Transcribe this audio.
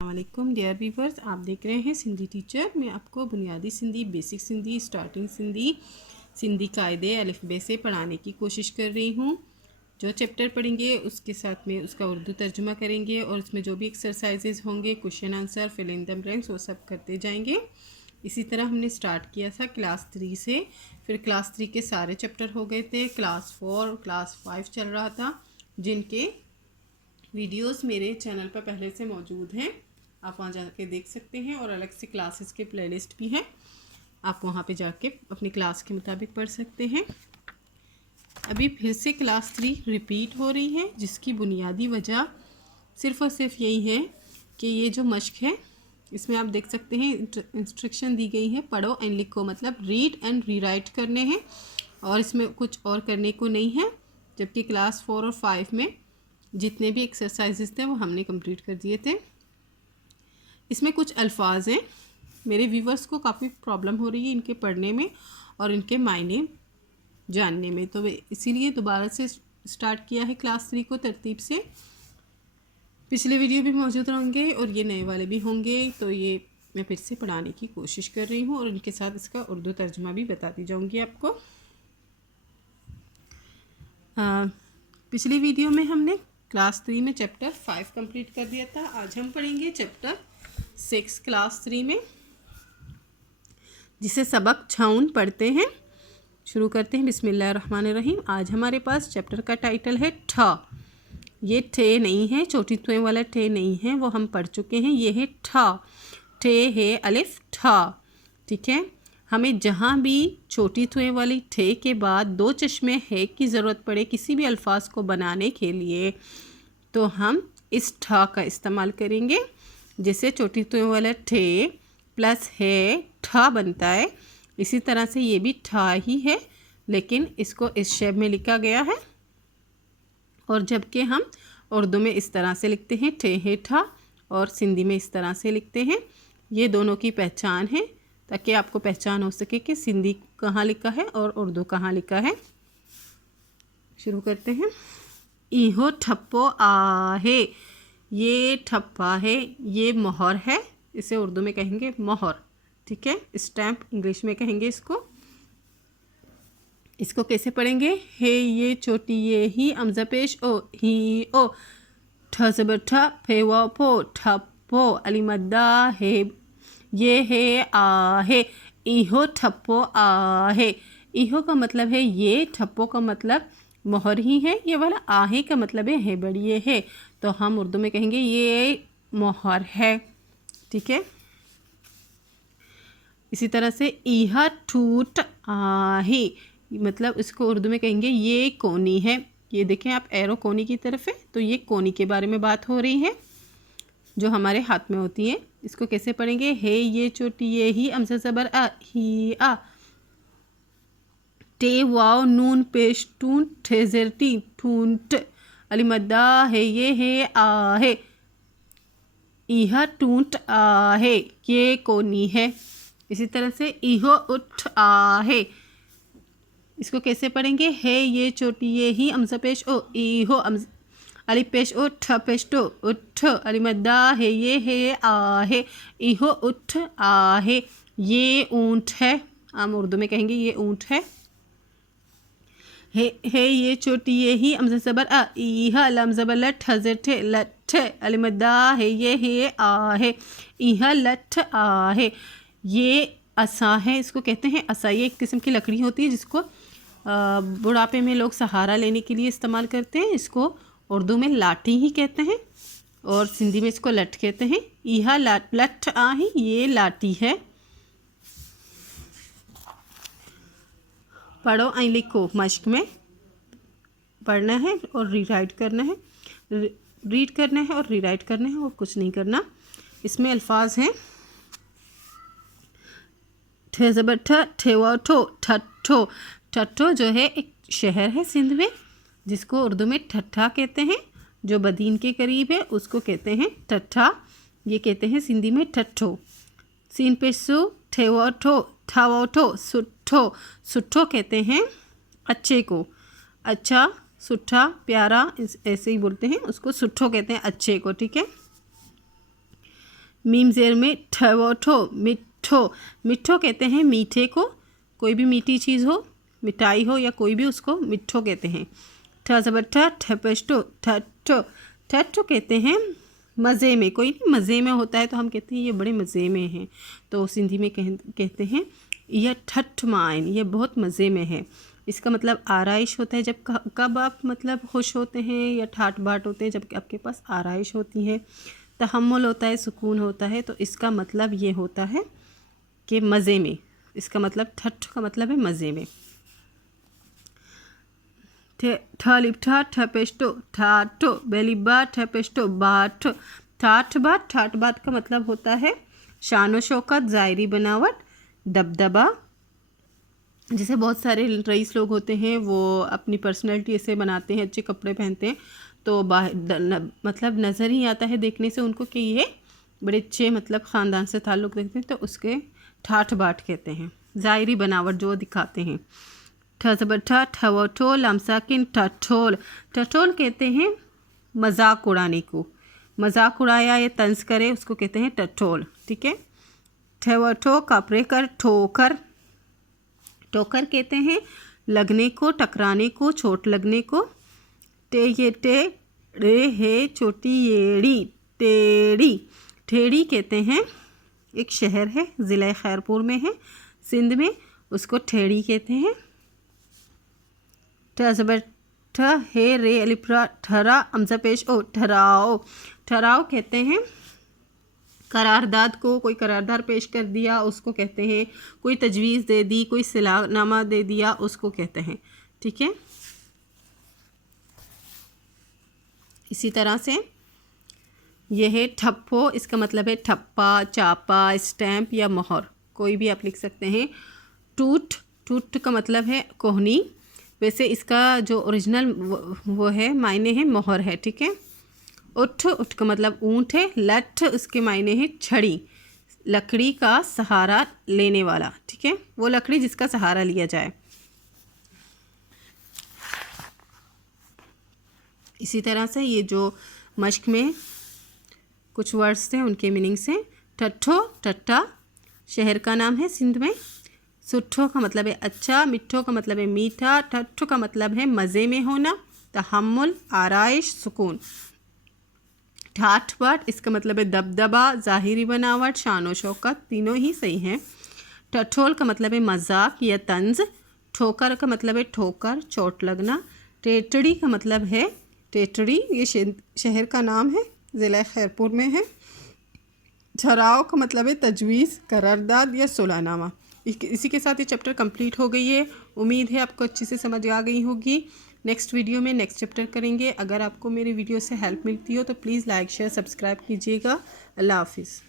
वालेकुम dear viewers, आप देख रहे हैं सिंधी टीचर। मैं आपको बुनियादी सिंधी, बेसिक सिंधी, स्टार्टिंग सिंधी, सिंधी कायदे अलिफ बे से पढ़ाने की कोशिश कर रही हूँ। जो चैप्टर पढ़ेंगे उसके साथ में उसका उर्दू तर्जुमा करेंगे और उसमें जो भी एक्सरसाइजेज होंगे, question answer, fill in the blanks, वो सब करते जाएंगे। इसी तरह हमने स्टार्ट किया था क्लास 3 से, फिर क्लास 3 के सारे चैप्टर हो गए थे। क्लास 4 और क्लास 5 चल रहा था, जिनके वीडियोस मेरे चैनल पर पहले से मौजूद हैं। आप वहाँ जाके देख सकते हैं और अलग से क्लासेस के प्लेलिस्ट भी हैं, आप वहाँ पे जाके अपनी क्लास के मुताबिक पढ़ सकते हैं। अभी फिर से क्लास 3 रिपीट हो रही है, जिसकी बुनियादी वजह सिर्फ़ और सिर्फ यही है कि ये जो मश्क है, इसमें आप देख सकते हैं इंस्ट्रक्शन दी गई है, पढ़ो एंड लिखो, मतलब रीड एंड रीराइट करने हैं और इसमें कुछ और करने को नहीं है। जबकि क्लास 4 और 5 में जितने भी एक्सरसाइजेस थे वो हमने कंप्लीट कर दिए थे। इसमें कुछ अल्फाज हैं, मेरे व्यूवर्स को काफ़ी प्रॉब्लम हो रही है इनके पढ़ने में और इनके मायने जानने में, तो इसीलिए दोबारा से स्टार्ट किया है क्लास 3 को तरतीब से। पिछले वीडियो भी मौजूद होंगे और ये नए वाले भी होंगे, तो ये मैं फिर से पढ़ाने की कोशिश कर रही हूँ और इनके साथ इसका उर्दू तर्जुमा भी बताती जाऊँगी आपको। पिछली वीडियो में हमने क्लास 3 में चैप्टर 5 कंप्लीट कर दिया था। आज हम पढ़ेंगे चैप्टर 6 क्लास 3 में, जिसे सबक छाउन पढ़ते हैं। शुरू करते हैं, बिस्मिल्लाहिर्रहमानिर्रहीम। आज हमारे पास चैप्टर का टाइटल है ठ। ये ठे नहीं है, छोटी थुएं वाला ठे नहीं है, वो हम पढ़ चुके हैं। ये है ठ। ठे है अलिफ ठ, ठीक है। हमें जहाँ भी छोटी थुएं वाली ठे के बाद दो चश्मे है की ज़रूरत पड़े किसी भी अल्फाज को बनाने के लिए, तो हम इस ठ का इस्तेमाल करेंगे। जैसे छोटी थुएं वाला ठे प्लस है ठ बनता है, इसी तरह से ये भी ठ ही है, लेकिन इसको इस शेप में लिखा गया है। और जबकि हम उर्दू में इस तरह से लिखते हैं ठे है ठ, और सिंधी में इस तरह से लिखते हैं। ये दोनों की पहचान है, ताकि आपको पहचान हो सके कि सिंधी कहाँ लिखा है और उर्दू कहाँ लिखा है। शुरू करते हैं। इहो ठप्पो आहे, ये ठप्पा है, ये मोहर है, इसे उर्दू में कहेंगे मोहर, ठीक है। स्टैम्प इंग्लिश में कहेंगे इसको। इसको कैसे पढ़ेंगे? हे ये चोटी ये ही अमज़ा पेश ओ ही ओ, ठ ज़बर ठ, फे व फो, ठप्पो, अली मद्दा है, ये है आहे, इहो ठप्पो आहे। इहो का मतलब है ये, ठप्पो का मतलब मोहर ही है, ये वाला आहे का मतलब है बड़ी है, तो हम उर्दू में कहेंगे ये मोहर है, ठीक है। इसी तरह से इहा ठूट आहे, मतलब इसको उर्दू में कहेंगे ये कोनी है। ये देखें आप, एरो कोनी की तरफ है, तो ये कोनी के बारे में बात हो रही है जो हमारे हाथ में होती है। इसको कैसे पढ़ेंगे? हे ये चोटी ये ही अमज़ा ज़बर आ, ही आ, टे वाव नून पेश टून, ठे ज़ेर टी ठूंट, अली मद्दा है, ये है आ है, इहा टूंट आ है, ये कोनी है। इसी तरह से इहो उठ आ है, इसको कैसे पढ़ेंगे? है ये चोटी ये ही अमज़ा पेश ओ, इहो अली पेश ओ, ठ पेश टो, उठ, अली मद्दा है, ये है आ है, इहो उठ आ है, ये ऊँट है। हम उर्दू में कहेंगे ये ऊँट है। है ये चोटी ये ही अमज़ा ज़बर आ, इहा लम ज़बर लठ, हज़र ठे लठ, अली मद्दा है, ये है आ है, इहा लठ आ है, ये असा है, इसको कहते हैं असा। ये एक किस्म की लकड़ी होती है जिसको बुढ़ापे में लोग सहारा लेने के लिए इस्तेमाल करते हैं। इसको उर्दू में लाठी ही कहते हैं और सिंधी में इसको लठ कहते हैं। इहा लठ आ ही, ये लाठी है। पढ़ो आई लिखो, मश्क में पढ़ना है और रीराइट करना है, रीड करना है और रीराइट करना है, और कुछ नहीं करना। इसमें अल्फाज हैं ठे ज़बर ठ, ठे व ठो, ठट्ठो। ठट्ठो जो है एक शहर है सिंध में, जिसको उर्दू में ठट्ठा कहते हैं। जो बदीन के करीब है उसको कहते हैं ठट्ठा, ये कहते हैं सिंधी में ठट्ठो। सीन पे सु, ठे व ठो, ठा व ठो, सुट्ठो। सुट्ठो कहते हैं अच्छे को, अच्छा, सुट्ठा, प्यारा, ऐसे ही बोलते हैं उसको, सुट्ठो कहते हैं अच्छे को, ठीक है। मीम ज़ेर में ठवठो मिठो। मिठो कहते हैं मीठे को, कोई भी मीठी चीज़ हो, मिठाई हो या कोई भी, उसको मिठो कहते हैं। ठ ज़बर ठ ठपष्टो ठट्ठो। ठट्ठो कहते हैं मज़े में, कोई नहीं मज़े में होता है तो हम कहते हैं ये बड़े मज़े में हैं, तो सिंधी में कहते हैं यह ठट्ठ माइन, ये बहुत मज़े में है। इसका मतलब आराइश होता है, जब कब आप मतलब खुश होते हैं या ठाट बाट होते हैं, जब आपके पास आराइश होती है, तहम्मुल होता है, सुकून होता है, तो इसका मतलब ये होता है कि मज़े में। इसका मतलब ठट्ठ का मतलब है मज़े में। ठलिप्ठा ठपेस्टो ठाठो बेलिबा ठपेस्टो बाट। ठाठ बाट का मतलब होता है शान शौकत, ज़ाहिरी बनावट, दबदबा। जैसे बहुत सारे रईस लोग होते हैं वो अपनी पर्सनैलिटी ऐसे बनाते हैं, अच्छे कपड़े पहनते हैं, तो मतलब नज़र ही आता है देखने से उनको कि ये बड़े अच्छे मतलब ख़ानदान से ताल्लुक़ रखते हैं, तो उसके ठाठ बाट कहते हैं, ज़ाहिरी बनावट जो दिखाते हैं। ठज़बठा ठवठोल अमसाकिन टठोल। टठोल कहते हैं मजाक उड़ाने को, मजाक उड़ाया या तंज करे उसको कहते हैं टठोल, ठीक है। ठवठो कपरे कर ठोकर। ठोकर कहते हैं लगने को, टकराने को, चोट लगने को। टे ये टे रे है चोटी येड़ी टेढ़ी। ठेड़ी कहते हैं एक शहर है, ज़िला खैरपुर में है सिंध में, उसको ठेड़ी कहते हैं। ठज़बर ठ हे रे अलिफ्रा ठरा अमजा पेश ओ ठहराओ। ठहराओ कहते हैं करारदाद को, कोई करारदाद पेश कर दिया उसको कहते हैं, कोई तजवीज़ दे दी, कोई सलाहनामा दे दिया उसको कहते हैं, ठीक है। इसी तरह से यह है ठप्पो, इसका मतलब है ठप्पा, चापा, स्टैम्प या मोहर, कोई भी आप लिख सकते हैं। टूट, टूट का मतलब है कोहनी, वैसे इसका जो ओरिजिनल वो है मायने है मोहर है, ठीक है। उठ, उठ का मतलब ऊँट है। लठ उसके मायने है छड़ी, लकड़ी का सहारा लेने वाला, ठीक है, वो लकड़ी जिसका सहारा लिया जाए। इसी तरह से ये जो मश्क में कुछ वर्ड्स थे उनके मीनिंग से। ठट्ठो, टट्टा शहर का नाम है सिंध में। सुट्ठो का मतलब है अच्छा, मिठ्ठो का मतलब है मीठा, ठट्ठो का मतलब है मज़े में होना, तहम्मुल, आराइश, सुकून। ठाठ बाट इसका मतलब है दबदबा, ज़ाहिरी बनावट, शान व शौकत, तीनों ही सही हैं। टठोल का मतलब है मजाक या तंज। ठोकर का मतलब है ठोकर, चोट लगना। टेटड़ी का मतलब है टेटड़ी, ये शहर का नाम है, ज़िला खैरपुर में है। ठहराव का मतलब है तजवीज़, करारदाद या सुलहनामा। इसी के साथ ये चैप्टर कंप्लीट हो गई है। उम्मीद है आपको अच्छे से समझ आ गई होगी। नेक्स्ट वीडियो में नेक्स्ट चैप्टर करेंगे। अगर आपको मेरी वीडियो से हेल्प मिलती हो तो प्लीज़ लाइक शेयर सब्सक्राइब कीजिएगा। अल्लाह हाफिज़।